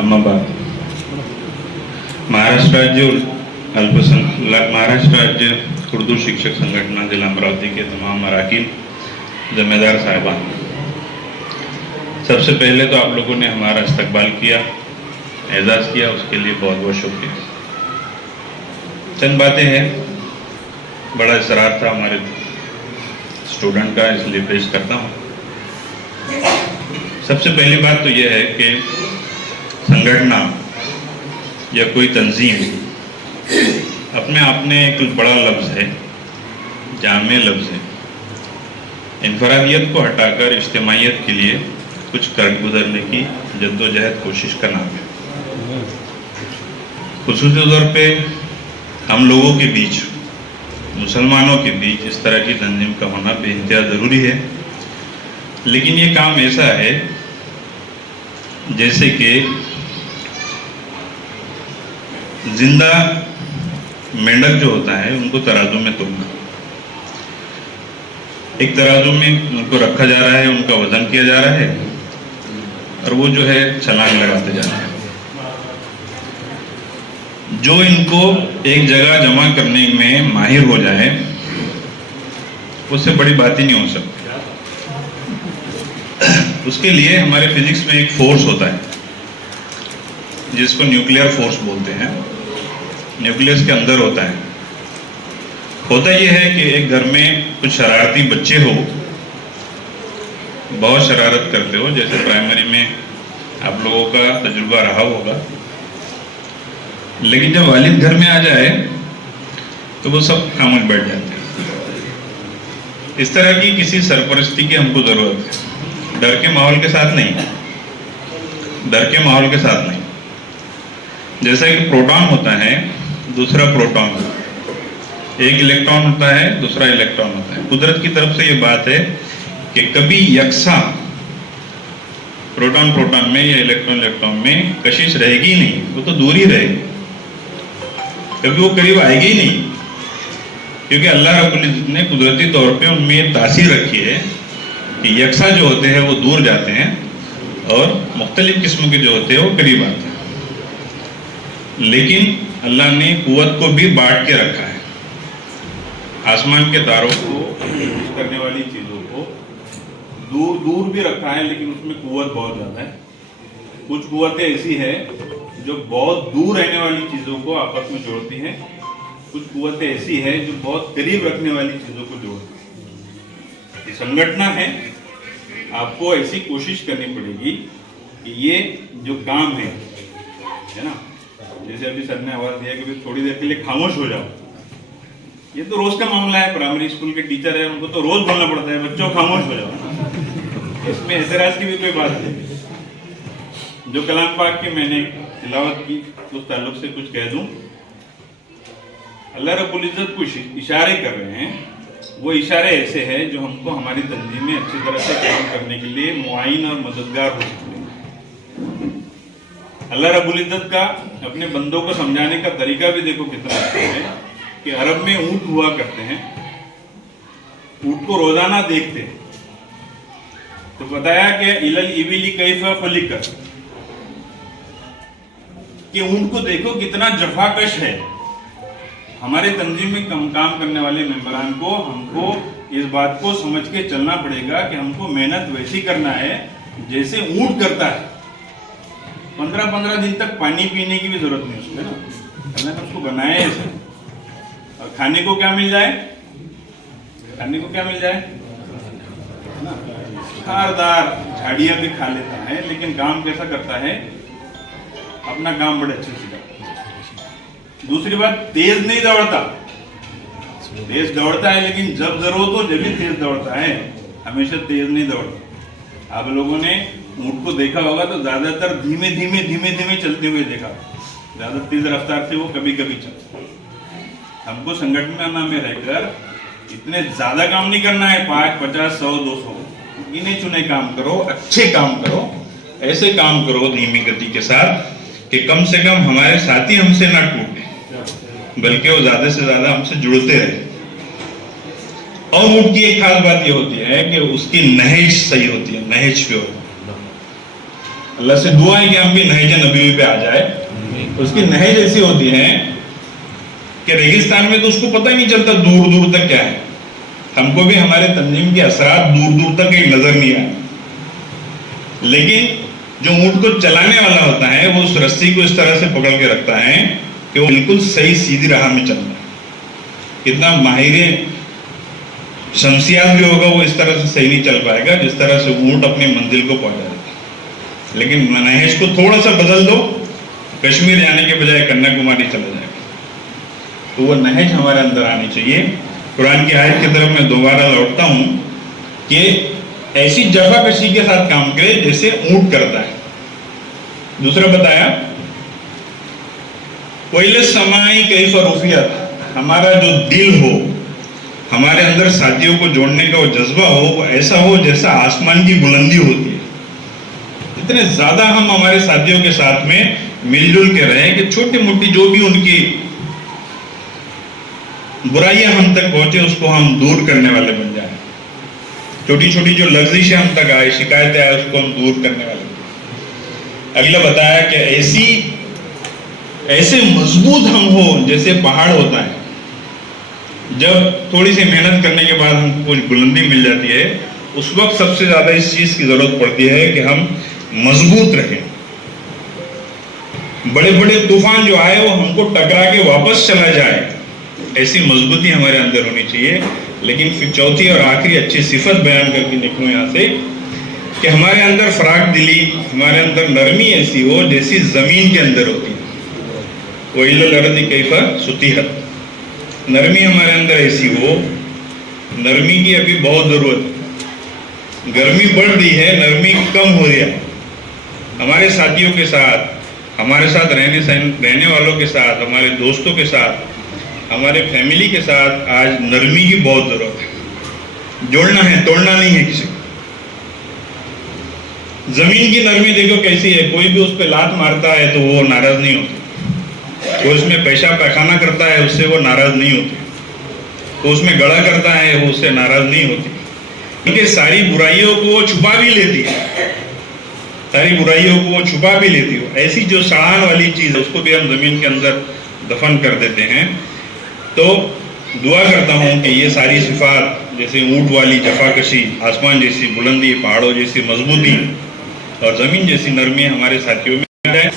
अम्मा बात महाराष्ट्र राज्य महाराष्ट्र राज्य उर्दू शिक्षक संगठन जिला अमरावती के तमाम अरकान, जिम्मेदार साहिबान, सबसे पहले तो आप लोगों ने हमारा इस्तकबाल किया, एजाज़ किया, उसके लिए बहुत बहुत शुक्रिया। चंद बातें हैं, बड़ा इसरार था हमारे स्टूडेंट का, इसलिए पेश करता हूँ। सबसे पहली बात तो यह है कि संगठन या कोई तंजीम अपने आप में एक बड़ा लफ्ज़ है, जामे लफ्ज़ है। इनफरादियत को हटाकर इज्तिमाइयत के लिए कुछ कर गुजरने की जद्दोजहद कोशिश का नाम है। खुसूसी तौर पे हम लोगों के बीच, मुसलमानों के बीच इस तरह की तंजीम का होना बेइंतहा ज़रूरी है। लेकिन ये काम ऐसा है जैसे कि जिंदा मेंढक जो होता है उनको तराजू में तोलना। एक तराजू में उनको रखा जा रहा है, उनका वजन किया जा रहा है और वो जो है छलांग लगाते जा रहे हैं। जो इनको एक जगह जमा करने में माहिर हो जाए उससे बड़ी बात ही नहीं हो सकती। उसके लिए हमारे फिजिक्स में एक फोर्स होता है जिसको न्यूक्लियर फोर्स बोलते हैं, न्यूक्लियस के अंदर होता है। होता यह है कि एक घर में कुछ शरारती बच्चे हो, बहुत शरारत करते हो, जैसे प्राइमरी में आप लोगों का तजुर्बा रहा होगा। लेकिन जब वालिद घर में आ जाए तो वो सब खामोश बैठ जाते हैं। इस तरह की किसी सरपरस्ती की हमको जरूरत है, डर के माहौल के साथ नहीं, डर के माहौल के साथ नहीं। जैसा कि प्रोटॉन होता है, दूसरा प्रोटॉन, एक इलेक्ट्रॉन होता है, दूसरा इलेक्ट्रॉन होता है। कुदरत की तरफ से ये बात है कि कभी यकसा प्रोटॉन प्रोटॉन में या इलेक्ट्रॉन इलेक्ट्रॉन में कशिश रहेगी नहीं, वो तो दूर ही रहेगी, कभी वो करीब आएगी ही नहीं। क्योंकि अल्लाह रब्बुल इज्जत ने कुदरती तौर पे उनमें ये तासीर रखी है कि यकसा जो होते हैं वो दूर जाते हैं और मुख्तलिफ किस्म के जो होते हैं वो करीब आते हैं। लेकिन अल्लाह ने कुव्वत को भी बांट के रखा है। आसमान के तारों को करने वाली चीज़ों को दूर दूर भी रखा है, लेकिन उसमें कुव्वत बहुत ज़्यादा है। कुछ कुव्वतें ऐसी है जो बहुत दूर रहने वाली चीज़ों को आपस में जोड़ती हैं, कुछ कुव्वतें ऐसी है जो बहुत करीब रखने वाली चीज़ों को जोड़ती हैं। ये संगठन है, आपको ऐसी कोशिश करनी पड़ेगी कि ये जो काम है ना, जैसे अभी सर ने आवाज़ दिया कि थोड़ी देर के लिए खामोश हो जाओ, ये तो रोज का मामला है। प्राइमरी स्कूल के टीचर है, उनको तो रोज बोलना पड़ता है बच्चों खामोश हो जाओ। इसमें एतराज की भी कोई बात नहीं। जो कलाम पाक की मैंने तिलावत की उस ताल्लुक से कुछ कह दूं। अल्लाह रब्बुल इज्जत कुछ इशारे कर रहे हैं, वो इशारे ऐसे हैं जो हमको हमारी तंजीम में अच्छी तरह से काम करने के लिए मुआइन और मददगार हो सकते हैं। अल्लाह रब्बुल इज्जत का अपने बंदों को समझाने का तरीका भी देखो कितना अच्छा है कि अरब में ऊंट हुआ करते हैं, ऊंट को रोजाना देखते हैं। तो बताया कि इलल इबिली कैफा खुलिकत, कि ऊंट को देखो कितना जफाकश है। हमारे तंजीम में काम करने वाले मेंबरान को हमको इस बात को समझ के चलना पड़ेगा कि हमको मेहनत वैसी करना है जैसे ऊंट करता है। 15-15 दिन तक पानी पीने की भी जरूरत नहीं उसमें ना, अल्लाह ने उसको बनाया है ऐसे। और खाने को क्या मिल जाए, खाने को क्या मिल जाए ना, खारदार झाड़ियाँ भी खा लेता है, लेकिन काम कैसा करता है, अपना काम बड़े अच्छे से करता है। दूसरी बात, तेज नहीं दौड़ता, तेज दौड़ता है लेकिन जब जरूरत हो जब भी तेज दौड़ता है, हमेशा तेज नहीं दौड़ता। आप लोगों ने ऊंट को देखा होगा तो ज्यादातर धीमे धीमे धीमे धीमे चलते हुए देखा, ज्यादा तेज रफ्तार से वो कभी कभी चलता। हमको संगठन में रहकर इतने ज्यादा काम नहीं करना है, 5, 50, 100, 200 गिने चुने काम करो, अच्छे काम करो, ऐसे काम करो धीमी गति के साथ कि कम से कम हमारे साथी हमसे ना टूटे, बल्कि वो ज्यादा से ज्यादा हमसे जुड़ते रहे। और ऊंट की एक खास बात ये होती है कि उसकी नहेज सही होती है, नहेज पे हो। अल्लाह से दुआ है कि हम भी नहेज नबी पे आ जाए। उसकी नहेज ऐसी होती है कि रेगिस्तान में तो उसको पता ही नहीं चलता दूर दूर तक क्या है। हमको भी हमारे तंजीम के असरात दूर दूर तक कहीं नजर नहीं आए, लेकिन जो ऊंट को चलाने वाला होता है वो उस रस्सी को इस तरह से पकड़ के रखता है कि वो बिल्कुल सही सीधी राह में चल रहा है। कितना माहिर शमसियात भी होगा वो इस तरह से सही नहीं चल पाएगा जिस तरह से ऊंट अपनी मंजिल को पहुंचा देता है। लेकिन नहेज को थोड़ा सा बदल दो, कश्मीर जाने के बजाय कन्याकुमारी चला जाएगा। तो वो नहेज हमारे अंदर आनी चाहिए। कुरान की आयत की तरफ मैं दोबारा लौटता हूं कि ऐसी जफाकशी के साथ काम करे जैसे ऊंट करता है। दूसरा बताया वहील समाई कैफ रुफियत, हमारा जो दिल हो, हमारे अंदर साथियों को जोड़ने का वो जज्बा हो, वो ऐसा हो जैसा आसमान की बुलंदी होती है। इतने ज्यादा हम हमारे साथियों के साथ में मिलजुल के रहें कि छोटी मोटी जो भी उनकी बुराइयां हम तक पहुंचे उसको हम दूर करने वाले बन जाएं। छोटी छोटी जो लफ्जिशें हम तक आए, शिकायतें आए, उसको हम दूर करने वाले बन जाएं। अगला बताया कि ऐसे मजबूत हम हो जैसे पहाड़ होता है। जब थोड़ी सी मेहनत करने के बाद हमको कुछ बुलंदी मिल जाती है, उस वक्त सबसे ज्यादा इस चीज की जरूरत पड़ती है कि हम मजबूत रहें। बड़े बड़े तूफान जो आए वो हमको टकरा के वापस चला जाए, ऐसी मजबूती हमारे अंदर होनी चाहिए। लेकिन फिर चौथी और आखिरी अच्छी सिफत बयान करके निकलूं यहाँ से कि हमारे अंदर फराक दिली, हमारे अंदर नरमी ऐसी हो जैसी जमीन के अंदर होती है। वहील अर्ज़ कैफ़ सुतिहत, नरमी हमारे अंदर ऐसी हो। नरमी की अभी बहुत जरूरत है। गर्मी बढ़ रही है, नरमी कम हो रही है। हमारे साथियों के साथ, हमारे साथ रहने वालों के साथ, हमारे दोस्तों के साथ, हमारे फैमिली के साथ आज नरमी की बहुत जरूरत है। जोड़ना है, तोड़ना नहीं है किसी को। जमीन की नरमी देखो कैसी है, कोई भी उस पर लात मारता है तो वो नाराज नहीं होती। कोई उसमें पेशाब पैखाना करता है उससे वो नाराज नहीं होती। तो उसमें गड़ा करता है वो उससे नाराज नहीं होती, क्योंकि सारी बुराइयों को वो छुपा भी लेती है। सारी बुराइयों को वो छुपा भी लेती हो। ऐसी जो सड़ान वाली चीज है उसको भी हम जमीन के अंदर दफन कर देते हैं। तो दुआ करता हूं कि ये सारी सिफात, जैसे ऊंट वाली जफाकशी, आसमान जैसी बुलंदी, पहाड़ों जैसी मजबूती और जमीन जैसी नरमी हमारे साथियों में है।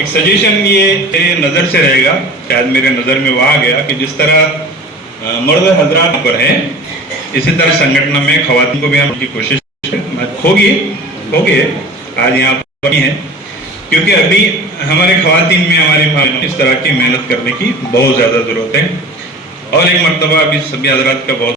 एक सजेशन ये मेरे नज़र से रहेगा, शायद मेरे नज़र में वो आ गया कि जिस तरह मर्द हजरात पर है, इसी तरह संगठन में खवातीन को भी हम की कोशिश होगी आज यहाँ पर है, क्योंकि अभी हमारे खवातीन में हमारे इस तरह की मेहनत करने की बहुत ज़्यादा ज़रूरत है। और एक मरतबा अभी सभी हजरात का बहुत